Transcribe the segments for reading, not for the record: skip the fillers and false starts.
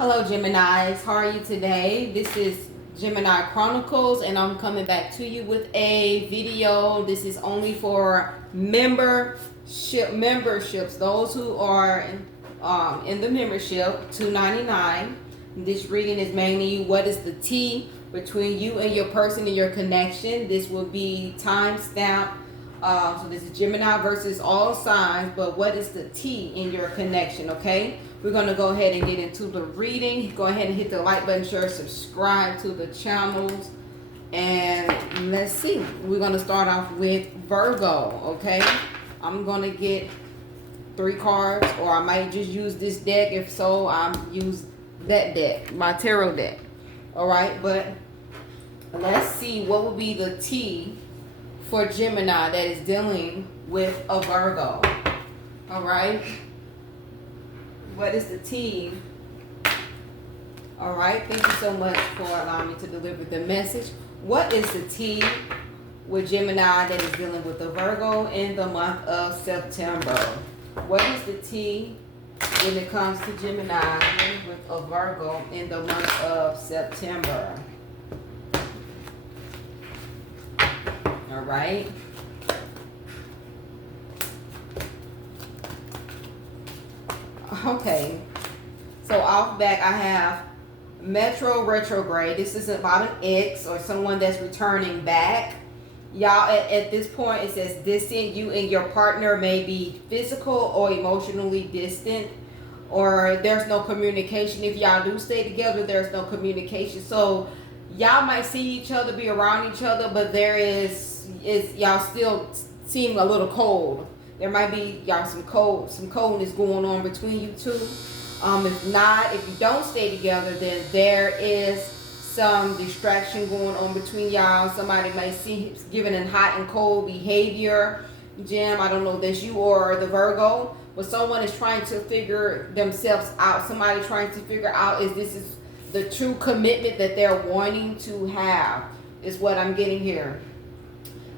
Hello Geminis, how are you today? This is Gemini Chronicles and I'm coming back to you with a video. This is only for memberships, those who are in the membership, $2.99. This reading is mainly what is the T between you and your person and your connection. This will be time stamped. So this is Gemini versus all signs, but what is the T in your connection, okay? We're going to go ahead and get into the reading. Go ahead and hit the like button, share, subscribe to the channels. And let's see. We're going to start off with Virgo, okay? I'm going to get 3 cards, or I might just use this deck. If so, I'll use that deck, my tarot deck. All right, but let's see what will be the T for Gemini that is dealing with a Virgo. All right. What is the T? All right. Thank you so much for allowing me to deliver the message. What is the T with Gemini that is dealing with a Virgo in the month of September? What is the T when it comes to Gemini dealing with a Virgo in the month of September? All right. Okay. So off back I have Metro retrograde. This is about an ex or someone that's returning back. Y'all, at this point it says distant. You and your partner may be physical or emotionally distant, or there's no communication. If y'all do stay together, there's no communication. So y'all might see each other, be around each other, but there is y'all still seem a little cold. There might be y'all some coldness going on between you two. If not, if you don't stay together, then there is some distraction going on between y'all. Somebody may see giving in hot and cold behavior. Gem, I don't know if that's you or the Virgo, but someone is trying to figure themselves out. Somebody trying to figure out if this is the true commitment that they're wanting to have, is what I'm getting here.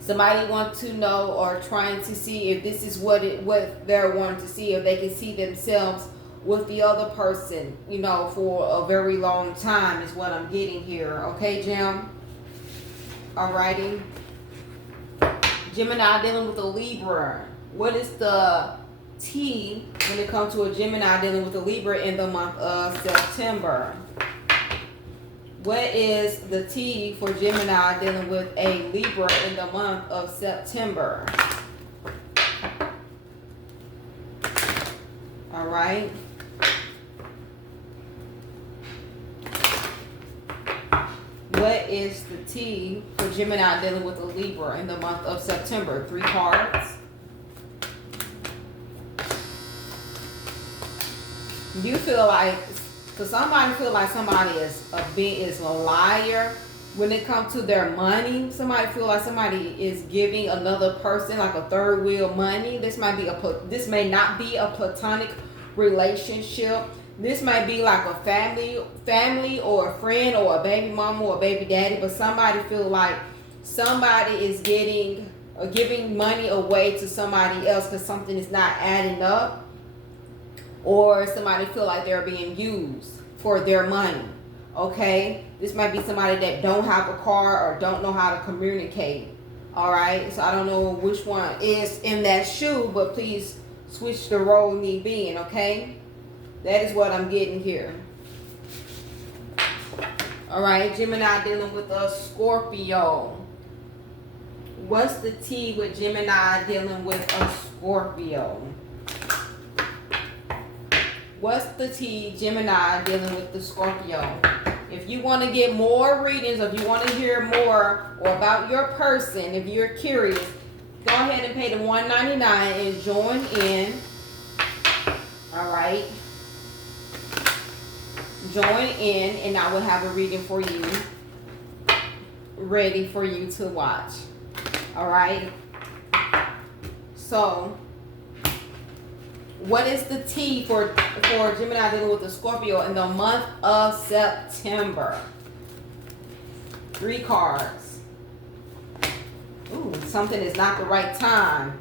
Somebody wants to know or trying to see if this is what they're wanting to see, if they can see themselves with the other person, you know, for a very long time, is what I'm getting here. Okay, Gem? Alrighty. Gemini dealing with a Libra. What is the T when it comes to a Gemini dealing with a Libra in the month of September? What is the T for Gemini dealing with a Libra in the month of September? All right. What is the T for Gemini dealing with a Libra in the month of September? 3 cards. Do you feel like, so somebody feel like somebody is a liar when it comes to their money? Somebody feel like somebody is giving another person like a third wheel money. This may not be a platonic relationship. This might be like a family or a friend or a baby mama or a baby daddy, but somebody feel like somebody is giving money away to somebody else because something is not adding up. Or somebody feel like they're being used for their money. Okay? This might be somebody that don't have a car or don't know how to communicate. Alright? So I don't know which one is in that shoe, but please switch the role need being, okay? That is what I'm getting here. Alright, Gemini dealing with a Scorpio. What's the T with Gemini dealing with a Scorpio? What's the T, Gemini dealing with the Scorpio? If you want to get more readings, or if you want to hear more or about your person, if you're curious, go ahead and pay the $1.99 and join in. All right. Join in and I will have a reading for you ready for you to watch. All right. So, what is the T for Gemini dealing with the Scorpio in the month of September? 3 cards. Ooh, something is not the right time.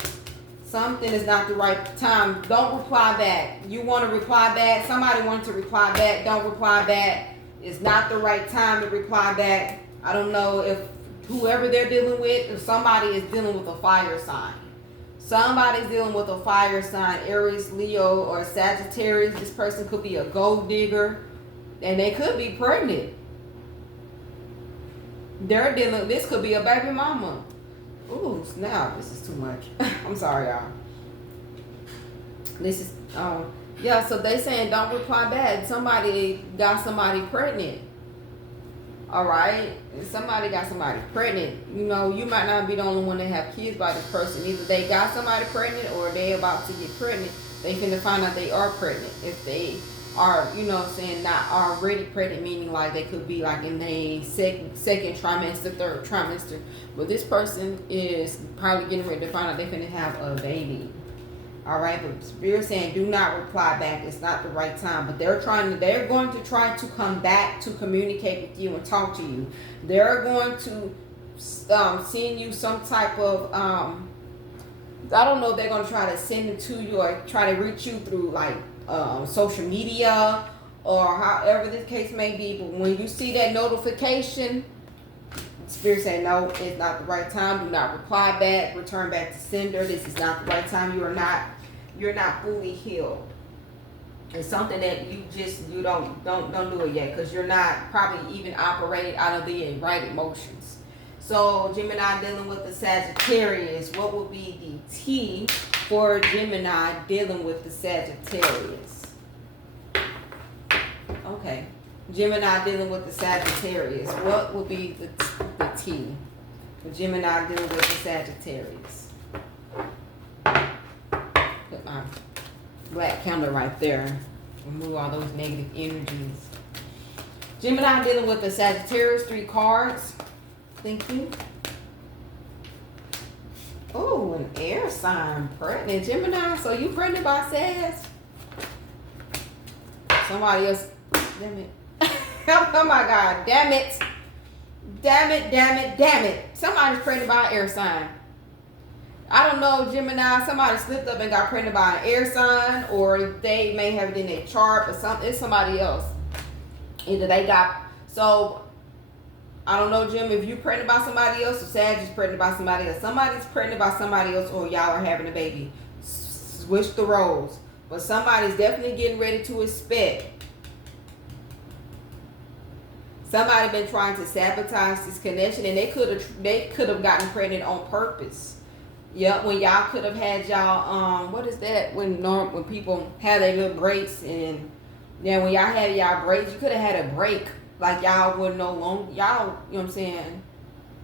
Something is not the right time. Don't reply back. You want to reply back. Somebody wants to reply back. Don't reply back. It's not the right time to reply back. I don't know if whoever they're dealing with, if somebody is dealing with a fire sign. Somebody's dealing with a fire sign, Aries, Leo, or Sagittarius. This person could be a gold digger, and they could be pregnant. They're dealing, this could be a baby mama. Ooh, snap, this is too much. I'm sorry, y'all. This is, yeah, so they saying don't reply back. Somebody got somebody pregnant. All right, somebody got somebody pregnant. You know, you might not be the only one that have kids by this person. Either they got somebody pregnant or they about to get pregnant. They finna find out they are pregnant. If they are, you know what I'm saying, not already pregnant, meaning like they could be like in the second trimester, third trimester. But this person is probably getting ready to find out they finna have a baby. All right, but Spirit saying do not reply back. It's not the right time. But they're going to try to come back to communicate with you and talk to you. They're going to send you some type of I don't know if they're going to try to send it to you or try to reach you through like social media or however the case may be. But when you see that notification, Spirit say no, it's not the right time. Do not reply back. Return back to sender. This is not the right time. You're not fully healed. It's something that you don't do it yet because you're not probably even operating out of the right emotions. So Gemini dealing with the Sagittarius. What would be the T for Gemini dealing with the Sagittarius? Okay. Gemini dealing with the Sagittarius. What will be the T for Gemini dealing with the Sagittarius? Put my black candle right there. Remove all those negative energies. Gemini dealing with the Sagittarius. 3 cards. Thank you. Oh, an air sign. Pregnant. Gemini. So you pregnant by Sag? Somebody else. Damn it. Oh my God, damn it. Somebody's pregnant by an air sign. I don't know, Gemini, somebody slipped up and got pregnant by an air sign, or they may have it in their chart, or something. It's somebody else. Either they got, so I don't know, Jim, if you're pregnant by somebody else or Sag is pregnant by somebody else. Somebody's pregnant by somebody else or y'all are having a baby. Switch the roles. But somebody's definitely getting ready to expect. Somebody been trying to sabotage this connection, and they could have gotten pregnant on purpose. Yep, when y'all could have had y'all what is that when people have their little breaks, and yeah, when y'all had y'all breaks, you could have had a break, like y'all would no longer, y'all, you know what I'm saying,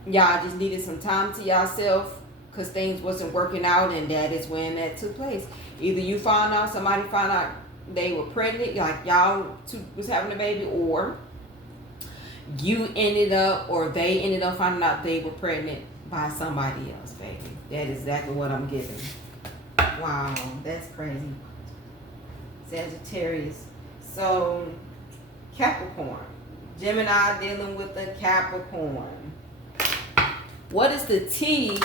y'all just needed some time to yourself because things wasn't working out, and that is when that took place. Either you found out, somebody found out they were pregnant, like y'all was having a baby, or you ended up, or they ended up finding out they were pregnant by somebody else, baby. That is exactly what I'm getting. Wow, that's crazy. Sagittarius. So, Capricorn. Gemini dealing with the Capricorn. What is the T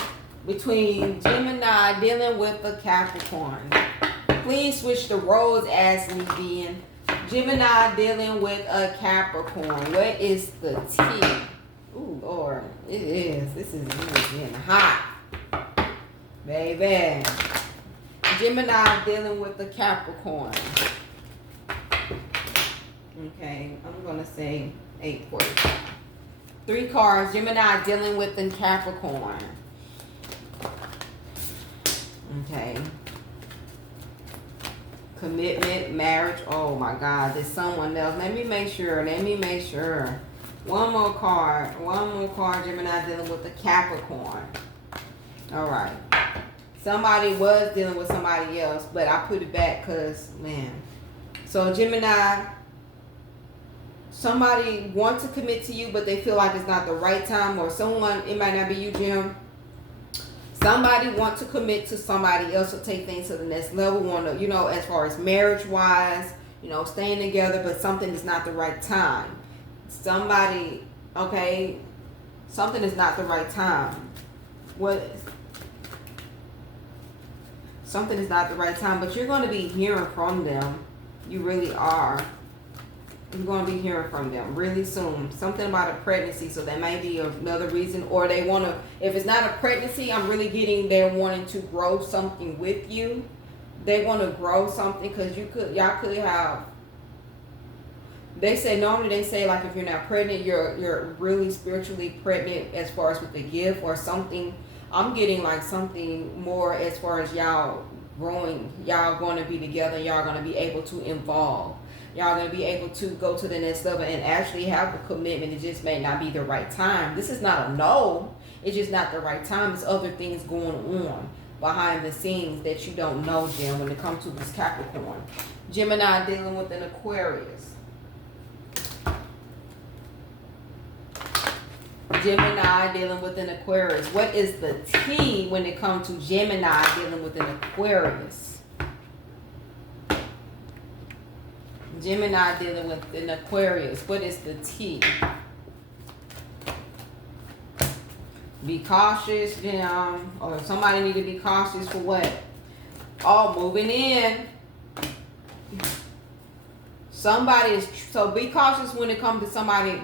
between Gemini dealing with the Capricorn? Please switch the roles as we being. Gemini dealing with a Capricorn. What is the T? Ooh, Lord. It is. This is getting hot. Baby. Gemini dealing with the Capricorn. Okay, I'm going to say 8 for you. 3 cards. Gemini dealing with the Capricorn. Okay. Commitment, marriage. Oh my God, there's someone else. Let me make sure. One more card, Gemini dealing with the Capricorn. All right. Somebody was dealing with somebody else, but I put it back because, man. So Gemini, somebody wants to commit to you, but they feel like it's not the right time, or someone, it might not be you, Jim. Somebody wants to commit to somebody else or take things to the next level, want to, you know, as far as marriage-wise, you know, staying together, but something is not the right time. Somebody, okay, something is not the right time. What? Something is not the right time, but you're going to be hearing from them. You really are. You're going to be hearing from them really soon. Something about a pregnancy, so that may be another reason. Or they want to, if it's not a pregnancy, I'm really getting they're wanting to grow something with you. They want to grow something because y'all could have, they say, normally they say like if you're not pregnant, you're really spiritually pregnant as far as with a gift or something. I'm getting like something more as far as y'all growing. Y'all going to be together. Y'all going to be able to involve. Y'all going to be able to go to the next level and actually have a commitment. It just may not be the right time. This is not a no. It's just not the right time. There's other things going on behind the scenes that you don't know, Jim, when it comes to this Capricorn. Gemini dealing with an Aquarius. Gemini dealing with an Aquarius. What is the T when it comes to Gemini dealing with an Aquarius? Gemini dealing with an Aquarius. What is the T? Be cautious, or somebody need to be cautious for what? Oh, moving in. Somebody is, so be cautious when it comes to somebody.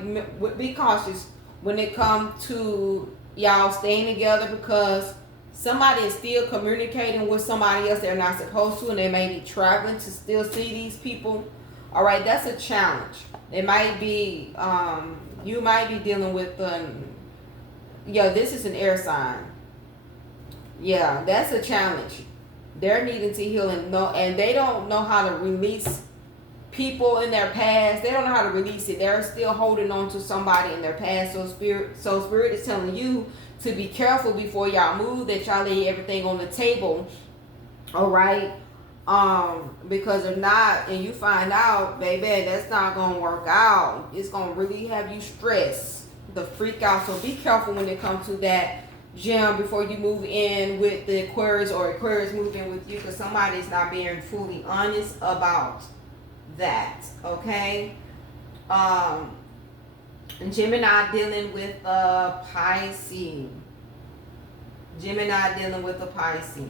Be cautious when it comes to y'all staying together, because somebody is still communicating with somebody else they're not supposed to, and they may be traveling to still see these people. All right, that's a challenge. It might be, you might be dealing with, yeah, this is an air sign. Yeah, that's a challenge. They're needing to heal and they don't know how to release people in their past. They don't know how to release it. They're still holding on to somebody in their past. So spirit is telling you to be careful before y'all move, that y'all lay everything on the table. All right. Because if not, and you find out, baby, that's not gonna work out. It's gonna really have you stressed, the freak out. So be careful when it comes to that, Jim, before you move in with the Aquarius, or Aquarius move in with you, because somebody's not being fully honest about that. Okay. Gemini dealing with a Pisces. Gemini dealing with a Pisces.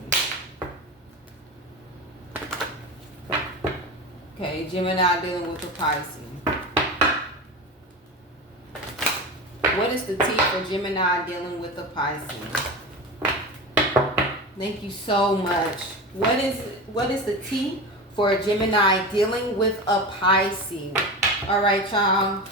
Okay, Gemini dealing with a Pisces. What is the T for Gemini dealing with a Pisces? Thank you so much. What is the T for a Gemini dealing with a Pisces? All right, y'all.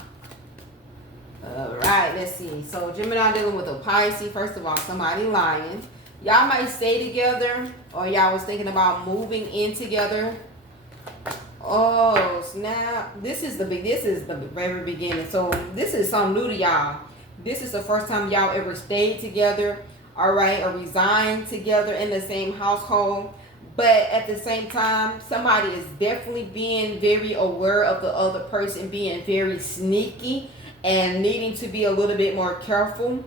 All right, let's see. So Gemini dealing with a Pisces. First of all, somebody lying. Y'all might stay together, or y'all was thinking about moving in together. Oh snap! This is the very beginning. So this is something new to y'all. This is the first time y'all ever stayed together, all right, or resigned together in the same household. But at the same time, somebody is definitely being very aware of the other person, being very sneaky and needing to be a little bit more careful,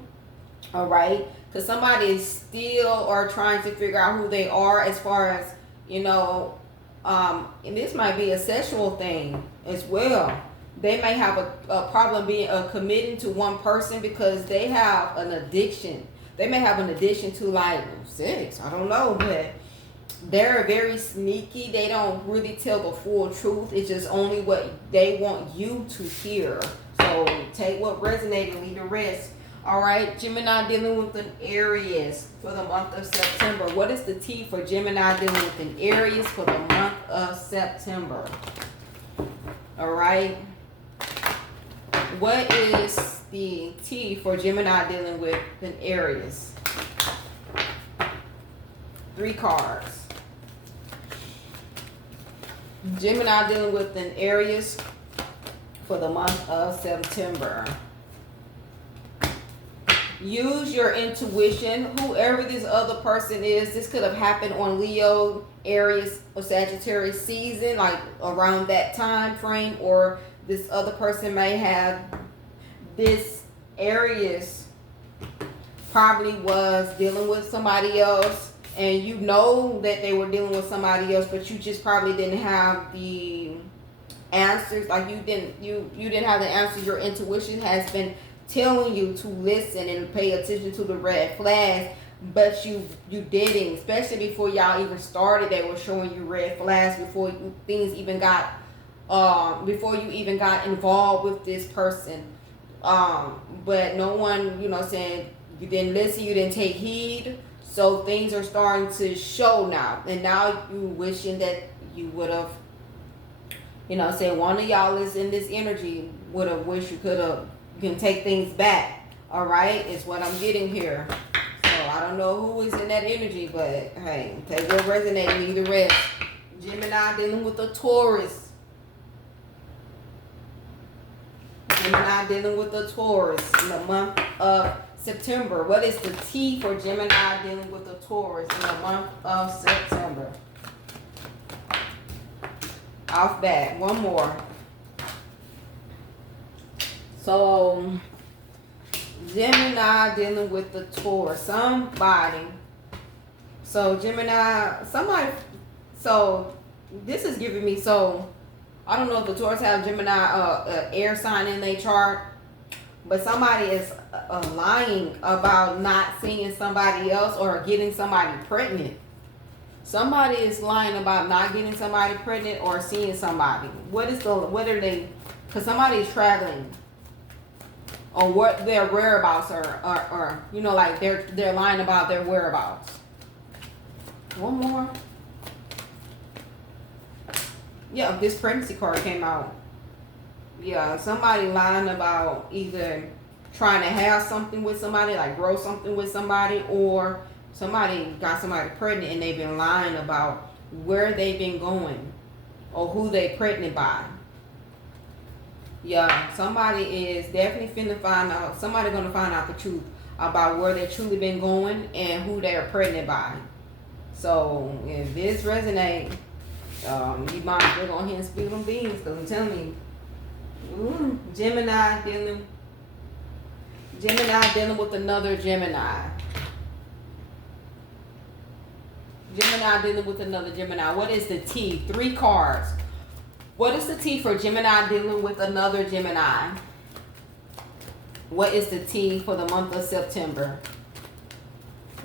all right? Because somebody is still or trying to figure out who they are, as far as, and this might be a sexual thing as well. They may have a problem being committing to one person because they have an addiction. They may have an addiction to like sex. I don't know, but they're very sneaky. They don't really tell the full truth. It's just only what they want you to hear. So take what resonates and leave the rest. All right, Gemini dealing with an Aries for the month of September. What is the T for Gemini dealing with an Aries for the month of September? All right. What is the T for Gemini dealing with an Aries? 3 cards. Gemini dealing with an Aries for the month of September. Use your intuition. Whoever this other person is, this could have happened on Leo, Aries, or Sagittarius season, like around that time frame, or this other person may have, this Aries probably was dealing with somebody else, and you know that they were dealing with somebody else, but you just probably didn't have the answers. Like you didn't have the answers. Your intuition has been telling you to listen and pay attention to the red flags, but you didn't. Especially before y'all even started, they were showing you red flags before things even got before you even got involved with this person. But no one, you know, saying you didn't listen, you didn't take heed. So things are starting to show now, and now you wishing that you would have, you know, say one of y'all is in this energy would have wished you could have, you can take things back. All right, is what I'm getting here. So I don't know who is in that energy, but hey, take what resonates, leave the rest. Gemini dealing with a Taurus. Gemini dealing with a Taurus in the month of September. What is the T for Gemini dealing with a Taurus in the month of September? Off back. One more. So, Gemini dealing with the Taurus. Somebody. So, Gemini, somebody. So, this is giving me, so, I don't know if the Taurus have Gemini air sign in their chart. But somebody is lying about not seeing somebody else or getting somebody pregnant. Somebody is lying about not getting somebody pregnant or seeing somebody. What are they? Because somebody is traveling. Or what their whereabouts are, or you know, like they're lying about their whereabouts. One more. Yeah, this pregnancy card came out. Yeah, somebody lying about either trying to have something with somebody, like grow something with somebody, or somebody got somebody pregnant and they've been lying about where they've been going or who they pregnant by. Yeah, somebody is definitely finna find out. Somebody gonna find out the truth about where they truly been going and who they are pregnant by. So if this resonates, you might as well go ahead and spill them beans, because I'm telling you. Gemini dealing with another Gemini. Gemini dealing with another Gemini. What is the T? 3 cards. What is the T for Gemini dealing with another Gemini? What is the T for the month of September?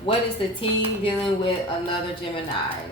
What is the T dealing with another Gemini?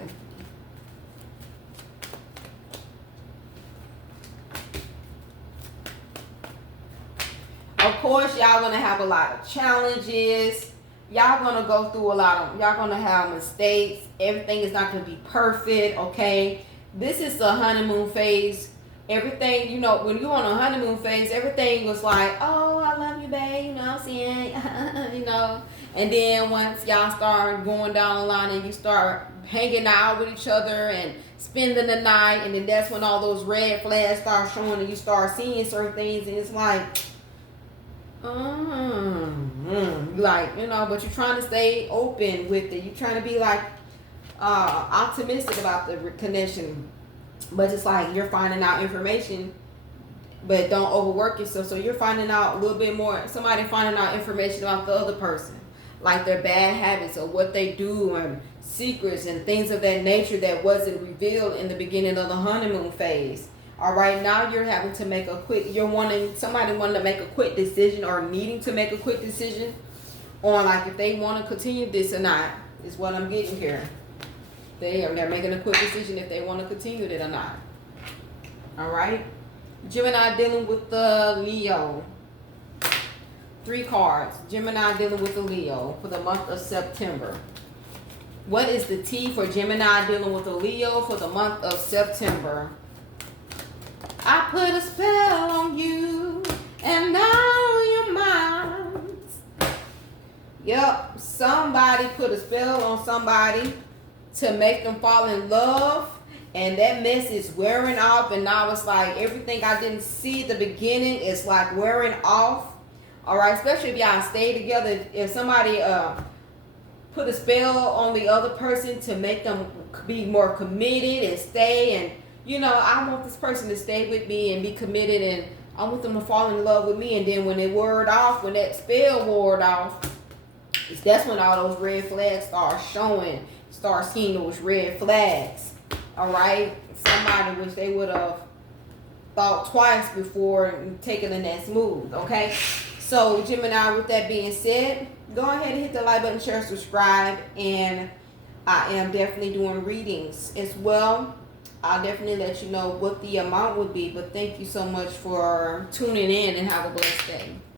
Of course, y'all gonna have a lot of challenges. Y'all gonna go through y'all gonna have mistakes. Everything is not gonna be perfect, okay? This is the honeymoon phase. Everything, you know, when you're on a honeymoon phase, everything was like, oh, I love you, babe, you know what I'm saying? You know. And then once y'all start going down the line and you start hanging out with each other and spending the night, and then that's when all those red flags start showing and you start seeing certain things, and it's like, like, you know, but you're trying to stay open with it. You're trying to be like optimistic about the connection, but it's like you're finding out information, but don't overwork yourself. So you're finding out a little bit more. Somebody finding out information about the other person, like their bad habits or what they do and secrets and things of that nature that wasn't revealed in the beginning of the honeymoon phase. All right, now you're having to make somebody wanting to make a quick decision or needing to make a quick decision on like if they want to continue this or not, is what I'm getting here. They're making a quick decision if they want to continue it or not. All right, Gemini dealing with the Leo. 3 cards. Gemini dealing with the Leo for the month of September. What is the T for Gemini dealing with the Leo for the month of September? I put a spell on you, and now you're mine. Yep, somebody put a spell on somebody to make them fall in love, and that mess is wearing off, and now it's like everything I didn't see at the beginning is like wearing off. All right, especially if y'all stay together. If somebody put a spell on the other person to make them be more committed and stay, and you know, I want this person to stay with me and be committed, and I want them to fall in love with me. And then when it wore off, when that spell wore off, that's when all those red flags start showing. Start seeing those red flags. All right, somebody which they would have thought twice before taking the next move. Okay, So Gemini, with that being said, go ahead and hit the like button, share, subscribe, and I am definitely doing readings as well. I'll definitely let you know what the amount would be, but thank you so much for tuning in and have a blessed day.